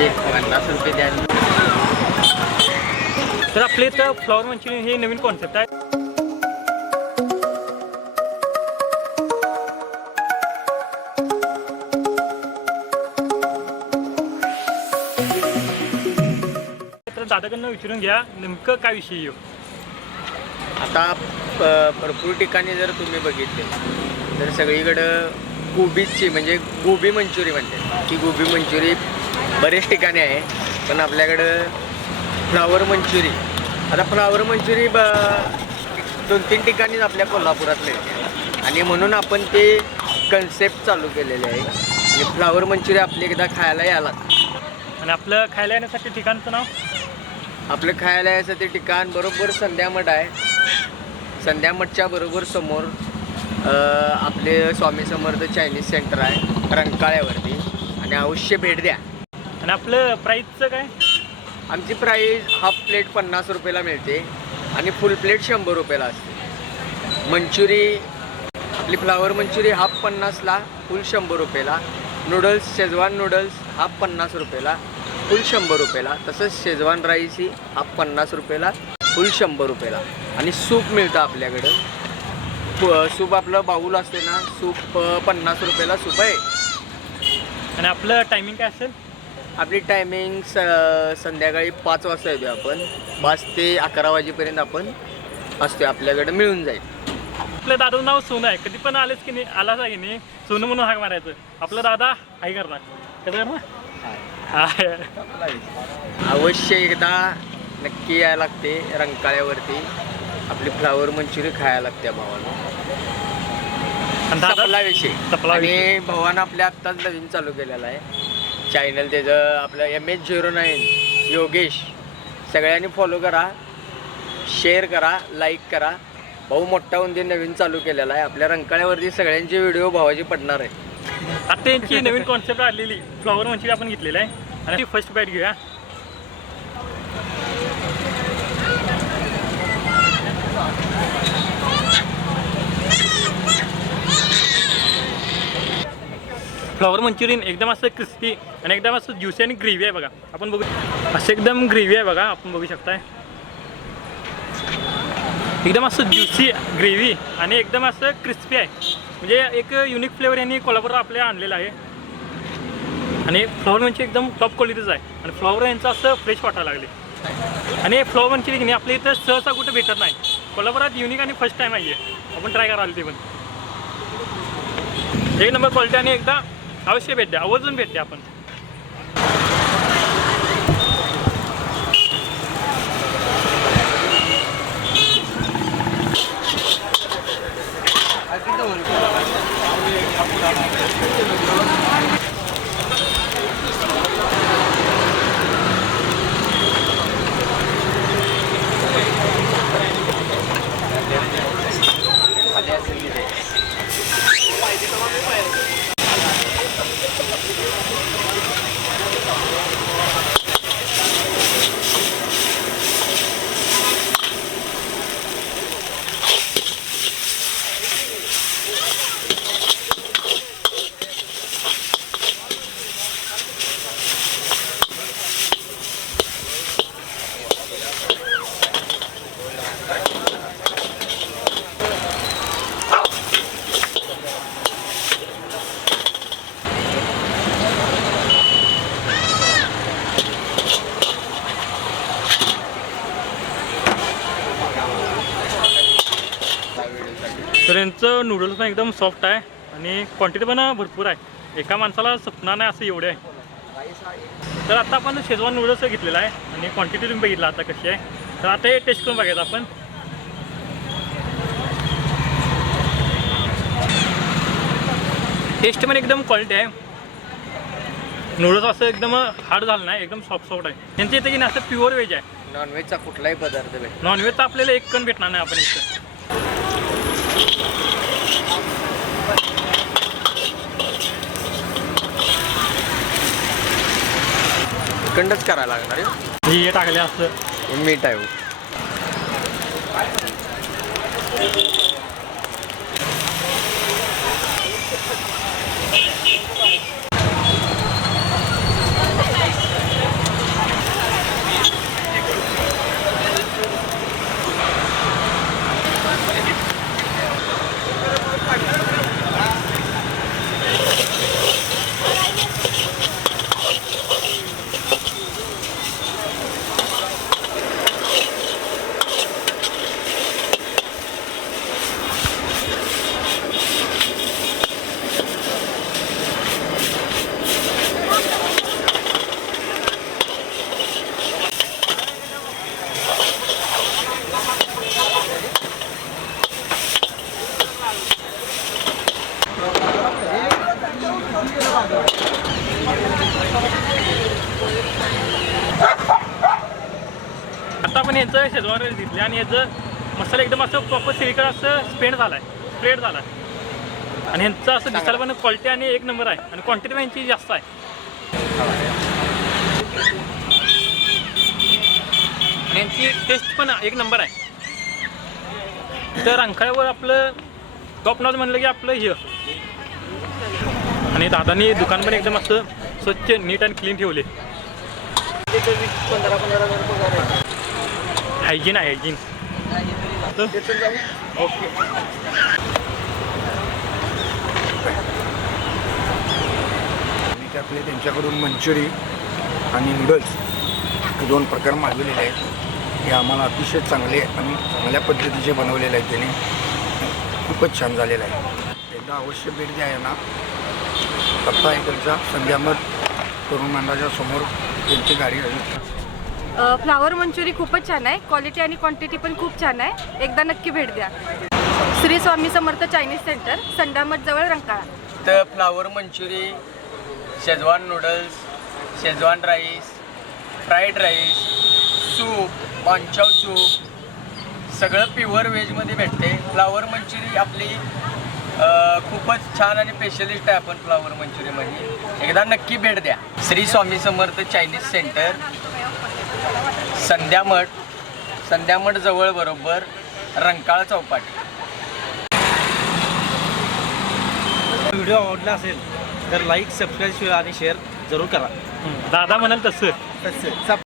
₹50 द्या. तर आपले इथं फ्लॉवर मंचुरियन हे नवीन कॉन्सेप्ट आहे. तर दादाकडनं विचारून घ्या नेमकं काय विषय येऊ. आता भरपूर ठिकाणी जर तुम्ही बघितले तर सगळीकडं गोबीची म्हणजे गोबी मंचुरी म्हणते की गोबी मंचुरी बरेच ठिकाणी आहे. पण आपल्याकडं फ्लावर मंचुरी, आता फ्लावर मंचुरी 2-3 ठिकाणीच आपल्या कोल्हापुरात मिळते आणि म्हणून आपण ते कन्सेप्ट चालू केलेले आहे. आणि फ्लावर मंचुरी आपली एकदा खायला यायला. आणि आपलं खायला येण्यासाठी ठिकाणचं नाव, आपलं खायला यायचं ते ठिकाण बरोबर संध्यामठ आहे. संध्यामठच्या बरोबर समोर आपले स्वामी समर्थ चायनीज सेंटर आहे रंकाळ्यावरती. आणि अवश्य भेट द्या. आणि आपलं प्राईसचं काय? आमची प्राईस हाफ प्लेट ₹50 मिळते आणि फुल प्लेट ₹100 असते. मंचुरी आपली फ्लावर मंचुरी हाफ 50ला, full ₹100. Noodles schezwan noodles half ₹50, full ₹100. तसंच शेजवान राईस ही हाफ ₹50, फुल ₹100. आणि सूप मिळतं आपल्याकडं. सूप आपलं बाऊल असते ना, सूप ₹50 सूप आहे. आणि आपलं टायमिंग काय असेल? आपली टायमिंग संध्याकाळी 5 वाजता येतो आपण. 5 ते 11 वाजेपर्यंत आपण असतो. आपल्याकडे मिळून जाईल. आपलं दादाचं नाव सोनं आहे. कधी पण आलेच की नाही, आलाच आहे की नाही, सोनं म्हणून हाक मारायचं. आपलं दादा हाय करणार. कसं करणार? अवश्य एकदा नक्की यायला लागते रंकाळ्यावरती. आपली फ्लावर मंचुरी खायला लागते भावाला. विषय आणि भावानं आपल्या आत्ताच नवीन चालू केलेला आहे चॅनल. त्याचं आपलं MS09 योगेश. सगळ्यांनी फॉलो करा, शेअर करा, लाईक करा. भाऊ मोठा होऊन ते नवीन चालू केलेला आहे. आपल्या रंकाळ्यावरती सगळ्यांचे व्हिडिओ भावाचे पडणार आहे. आता त्यांची नवीन कॉन्सेप्ट आलेली फ्लॉवर मंचुरी आपण घेतलेलं आहे. आणि फर्स्ट बाईट घेऊया. फ्लॉवर मंचुरियन एकदम असं क्रिस्पी आणि एकदम असं ज्युसी आणि ग्रेव्ही आहे बघा. आपण बघू असं एकदम ग्रेव्ही आहे बघा. आपण बघू शकताय एकदम असं ज्युसी ग्रेव्ही आणि एकदम असं क्रिस्पी आहे. म्हणजे एक युनिक फ्लेवर यांनी कोल्हापूर आपल्या आणलेला आहे. आणि फ्लॉवर मंचुरी एकदम टॉप क्वालिटीचं आहे. आणि फ्लॉवर यांचं असं फ्रेश वाटायला लागले. आणि फ्लॉवर मंचुरी नाही आपल्या इथं सहसा कुठं भेटत नाही. कोल्हापुरात युनिक आणि फर्स्ट टाईम आहे. आपण ट्राय करायला ते पण एक नंबर क्वालिटी. आणि एकदा अवश्य भेट द्या, आवर्जून भेट द्या. आपण तर यांचं नूडल्स पण एकदम सॉफ्ट आहे आणि क्वांटिटी पण भरपूर आहे. एका माणसाला सपना नाही असं एवढे आहे. तर आता आपण शेजवान नूडल्स घेतलेला आहे आणि क्वांटिटी तुम्ही बघितला आता कशी आहे. तर आता हे टेस्ट करून बघायचं आपण. टेस्ट पण एकदम क्वालिटी आहे. नूडल्स असं एकदम हार्ड झालं नाही, एकदम सॉफ्ट आहे. त्यांच्या इथे की नाही असं प्युअर व्हेज आहे. नॉनव्हेजचा कुठलाही पदार्थ भेट. नॉनव्हेजचा आपल्याला एक पण भेटणार नाही आपण इथं. कंडच करायला लागणार आहे. हे टाकले असं मीठ आहे. ह्यांचं शेजवान राईस घेतले आणि ह्याचं मसाला एकदम असं प्रॉपर सिलिकड असं स्प्रेड झाला आहे आणि ह्यांचं असं दिसायला पण क्वालिटी आणि एक नंबर आहे आणि क्वांटिटी पण ह्यांची जास्त आहे आणि यांची टेस्ट पण एक नंबर आहे. तर रंकाळ्यावर आपलं टॉप नॉच म्हणलं की आपलं हे आणि दादानी दुकान पण एकदम असं स्वच्छ नीट अँड क्लीन ठेवले. 15,000 पगार आहे. हायजीन आहे हायजीन. ओके. मी आपले त्यांच्याकडून मंचुरी आणि नूडल्स हे 2 प्रकार मागवलेले आहेत. हे आम्हाला अतिशय चांगले आणि चांगल्या पद्धतीचे बनवलेले आहेत. त्याने खूपच छान झालेलं आहे. एकदा अवश्य भेट द्या यांना. पत्ता इकडचा संध्यामठ तरुण मंडळाच्या समोर त्यांची गाडी आहे. फ्लावर मंचुरी खूपच छान आहे. क्वालिटी आणि क्वांटिटी पण खूप छान आहे. एकदा नक्की भेट द्या. श्री स्वामी समर्थ चायनीज सेंटर, संडामठ जवळ रंकाळा. तर flower manchurian, schezwan noodles, schezwan rice, fried rice, soup, manchow soup सगळं प्युअर व्हेजमध्ये भेटते. फ्लावर मंचुरी आपली खूपच छान आणि स्पेशलिस्ट आहे. आपण फ्लावर मंचुरीमध्ये एकदा नक्की भेट द्या. श्री स्वामी समर्थ चायनीज सेंटर, संध्यामठ जवळ बरोबर रंकाळा चौपाटी. व्हिडिओ आवडला असेल तर लाईक, सबस्क्राईब आणि शेअर जरूर करा. दादा म्हणाल तसं